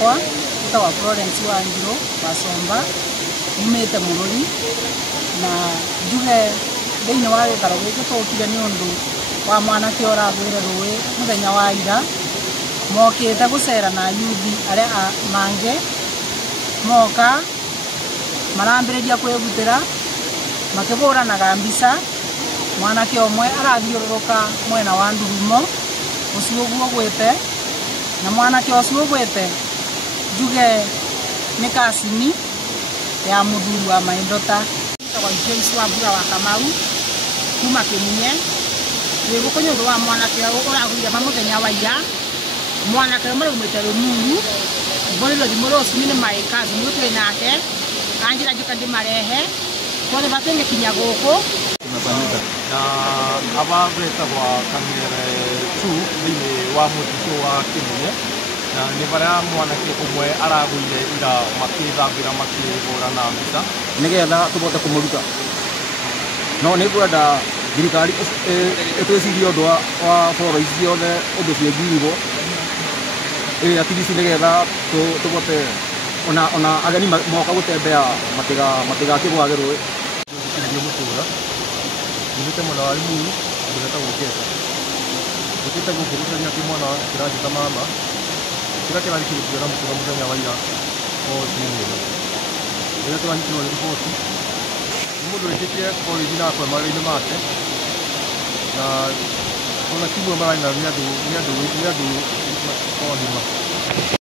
wakwa itawa Florence Wanjiru Wasomba umite Mururi na njuge thiini wa gikaro giki tukire ni undu wa mwanake uragwire rui muthenya wa ira mokite gucera na yuthi aria mange moka marambiriria kwigutira makiburanaga mbica mwanake omwe arathiururuka mwena wa Ndurumo ucio guo gwite na mwanake ucio gwite njuge ni kasini ya muthuri wa Maindota kwa Joyce Wambura wa Kamau kuma Kimunye wegukonyo wa mwanake uragwire muthenya wa ira mwanake marumite Rumuru bonero dimoro simine maikazi mutwe nake anjira jikandi marehe kone batenge kinya goko na abaveta kwa kamera tu thini wa mututu wa Kimunye na ni bara mwanake umwe aragwire ira makithambira makibura na mbica nigetha tubote kumuruta no ni gwenda thirikari etwicirie undu wa boro ciothe undu ciengiriwo atigisi nigetha tubote ona ageni moka gutembea matigakibwage rui mutura nimite mwana wa Limuru ndeta guketa ukita gukuruthania kimwana kirajita mama kira kirarikirikira mutura muthenya wa ira o thini ira twanyitwo ripoti mundu wikitie borithi na kwa marĩinĩ make na ona kimwe maraina nĩ andũ onima